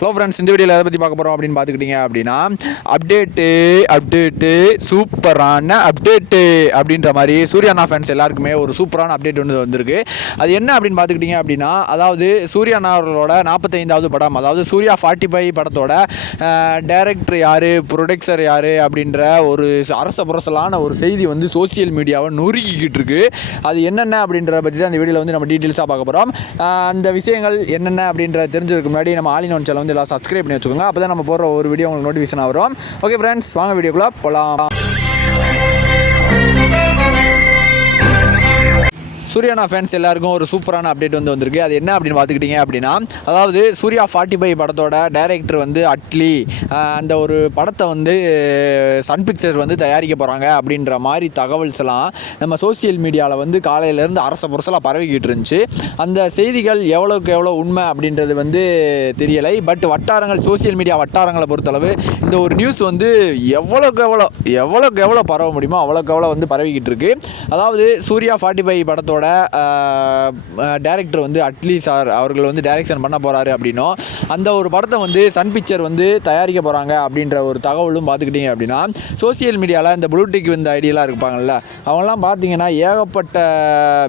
Hello friends இந்த வீடியோவில் எதை பற்றி பார்க்க போகிறோம் அப்படின்னு பார்த்துக்கிட்டிங்க அப்படின்னா அப்டேட்டு அப்டேட்டு சூப்பரான அப்டேட்டு அப்படின்ற மாதிரி சூர்யானா ஃபேன்ஸ் எல்லாருக்குமே ஒரு சூப்பரான அப்டேட் ஒன்று வந்திருக்கு. அது என்ன அப்படின்னு பார்த்துக்கிட்டிங்க அப்படின்னா அதாவது சூர்யானா அவர்களோட நாற்பத்தைந்தாவது படம் அதாவது சூர்யா ஃபார்ட்டி ஃபைவ் படத்தோட டைரக்டர் யார் ப்ரொடக்சர் யார் அப்படின்ற ஒரு அரச புரசலான ஒரு செய்தி வந்து சோசியல் மீடியாவை நொறுக்கிக்கிட்டு இருக்கு. அது என்னென்ன அப்படின்றத பற்றி தான் இந்த வீடியோவில் வந்து நம்ம டீட்டெயில்ஸாக பார்க்க போகிறோம் அந்த விஷயங்கள் என்னென்ன அப்படின்ற தெரிஞ்சதுக்கு முன்னாடி நம்ம ஆலின் ஒன் வந்து வந்து சப்ஸ்கிரைப் பண்ணி வச்சுக்கோங்க. அப்போ தான் நம்ம போடுற ஒரு வீடியோ உங்களுக்கு நோட்டிஃபிகேஷன் வரும். ஓகே ஃப்ரெண்ட்ஸ் வாங்க வீடியோக்குள்ளே போகலாம் சூர்யானா ஃபேன்ஸ் எல்லாருக்கும் ஒரு சூப்பரான அப்டேட் வந்து வந்திருக்கு. அது என்ன அப்படின்னு பார்த்துக்கிட்டிங்க அப்படின்னா அதாவது சூர்யா ஃபார்ட்டி ஃபைவ் படத்தோட டைரக்டர் வந்து அட்லி அந்த ஒரு படத்தை வந்து சன் பிக்சர்ஸ் வந்து தயாரிக்க போகிறாங்க அப்படின்ற மாதிரி தகவல்ஸ் எல்லாம் நம்ம சோஷியல் மீடியாவில் வந்து காலையிலேருந்து அரச புரசலாக பரவிக்கிட்டு இருந்துச்சு. அந்த செய்திகள் எவ்வளோக்கு எவ்வளோ உண்மை அப்படின்றது வந்து தெரியலை. பட் வட்டாரங்கள் சோஷியல் மீடியா வட்டாரங்களை பொறுத்தளவு இந்த ஒரு நியூஸ் வந்து எவ்வளோக்கு எவ்வளோ எவ்வளோக்கு எவ்வளோ பரவ முடியுமோ அவ்வளோக்கு எவ்வளோ வந்து பரவிக்கிட்டு இருக்கு. அதாவது சூர்யா ஃபார்ட்டி ஃபைவ் படத்தோட டேரக்டர் வந்து அட்லி சார் அவர்கள் வந்து டைரக்ஷன் பண்ண போகிறாரு அப்படின்னும் அந்த ஒரு படத்தை வந்து சன் பிக்சர் வந்து தயாரிக்க போகிறாங்க அப்படின்ற ஒரு தகவலும் பார்த்துக்கிட்டிங்க அப்படின்னா சோஷியல் மீடியாவில் இந்த ப்ளூடிக் இந்த ஐடியெல்லாம் இருப்பாங்கல்ல அவங்களாம் பார்த்தீங்கன்னா ஏகப்பட்ட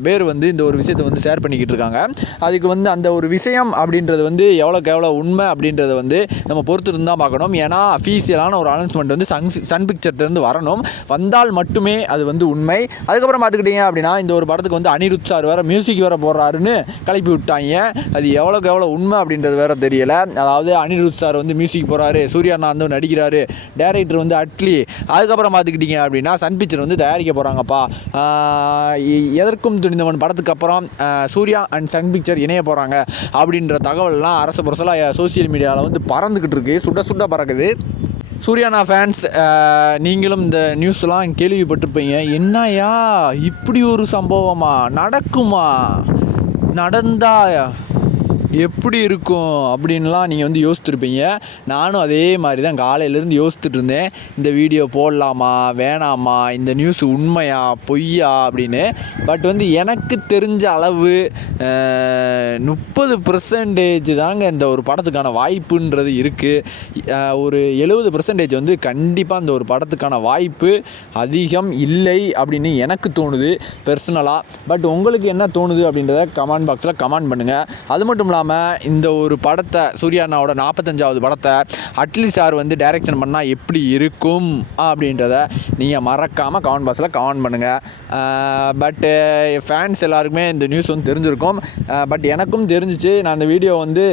பேர் வந்து இந்த ஒரு விஷயத்தை வந்து ஷேர் பண்ணிக்கிட்டு இருக்காங்க. அதுக்கு வந்து அந்த ஒரு விஷயம் அப்படின்றது வந்து எவ்வளோக்கு எவ்வளோ உண்மை அப்படின்றத வந்து நம்ம பொறுத்து தான் பார்க்கணும். ஏன்னா அஃபீஷியலான ஒரு அனௌன்ஸ்மெண்ட் வந்து சன் சன் பிக்சர்லேருந்து வரணும். வந்தால் மட்டுமே அது வந்து உண்மை. அதுக்கப்புறம் பார்த்துக்கிட்டிங்க அப்படின்னா இந்த ஒரு படத்துக்கு வந்து அனிருத் சார் வேறு மியூசிக் வேறு போடுறாருன்னு கிளப்பி விட்டாங்க. அது எவ்வளோக்கு எவ்வளோ உண்மை அப்படின்றது வேறு தெரியல. அதாவது அனிருத் சார் வந்து மியூசிக் போகிறாரு சூர்யாண்ணா வந்து நடிக்கிறாரு டேரக்டர் வந்து அட்லி. அதுக்கப்புறம் பார்த்துக்கிட்டிங்க அப்படின்னா சன் பிக்சர் வந்து தயாரிக்க போகிறாங்கப்பா எதற்கும் துணிந்தவன் படத்துக்கு அப்புறம் சூர்யா அண்ட் சன் பிக்சர் இணைய போகிறாங்க அப்படின்ற தகவல்லாம் அரசு புரசலாக சோஷியல் மீடியாவில் வந்து பறந்துக்கிட்டு இருக்கு. சுட சுட பறக்குது. சூர்யானா ஃபேன்ஸ் நீங்களும் இந்த நியூஸ்லாம் கேள்விப்பட்டிருப்பீங்க. என்னையா இப்படி ஒரு சம்பவமா? நடக்குமா? நடந்தா எப்படி இருக்கும் அப்படின்லாம் நீங்கள் வந்து யோசிச்சுருப்பீங்க. நானும் அதே மாதிரி தான் காலையிலேருந்து யோசிச்சுட்டு இருந்தேன் இந்த வீடியோ போடலாமா வேணாமா இந்த நியூஸ் உண்மையா பொய்யா அப்படின்னு. பட் வந்து எனக்கு தெரிஞ்ச அளவு முப்பது பர்சன்டேஜ் தாங்க இந்த ஒரு படத்துக்கான வாய்ப்புன்றது இருக்குது ஒரு எழுபது பர்சன்டேஜ் வந்து கண்டிப்பாக இந்த ஒரு படத்துக்கான வாய்ப்பு அதிகம் இல்லை அப்படின்னு எனக்கு தோணுது பர்சனலாக பட் உங்களுக்கு என்ன தோணுது அப்படின்றத கமெண்ட் பாக்ஸில் கமெண்ட் பண்ணுங்கள் அது மட்டும் இல்லாமல் இந்த ஒரு படத்தை சூர்யா நாற்பத்தஞ்சாவது படத்தை அட்லி சார் வந்து டைரக்ஷன் பண்ணால் எப்படி இருக்கும் அப்படின்றத நீங்கள் மறக்காமல் கமெண்ட் பாக்ஸில் கமெண்ட் பண்ணுங்கள் பட்டு ஃபேன்ஸ் எல்லாருக்குமே இந்த நியூஸ் வந்து தெரிஞ்சிருக்கும். பட் எனக்கும் தெரிஞ்சிச்சு. நான் இந்த வீடியோ வந்து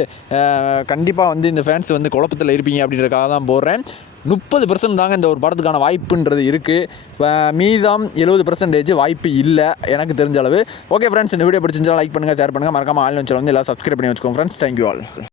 கண்டிப்பாக வந்து இந்த ஃபேன்ஸ் வந்து குழப்பத்தில் இருப்பீங்க அப்படின்றதுக்காக தான் போடுறேன். முப்பது பர்சன்ட் தாங்க இந்த ஒரு படத்துக்கான வாய்ப்புன்றது இருக்குது மீதம் எழுபது பர்சன்டேஜ் வாய்ப்பு இல்லை எனக்கு தெரிஞ்ச அளவு. ஓகே ஃப்ரெண்ட்ஸ் இந்த வீடியோ பிடிச்சிருந்தாலும் லைக் பண்ணுங்கள் ஷேர் பண்ணுங்கள் மறக்காமல் ஆன்லைன் சேனல் வந்து எல்லாம் சப்ஸ்கிரைப் பண்ணி வச்சுக்கோங்க ஃப்ரெண்ட்ஸ் தேங்க்யூ ஆல்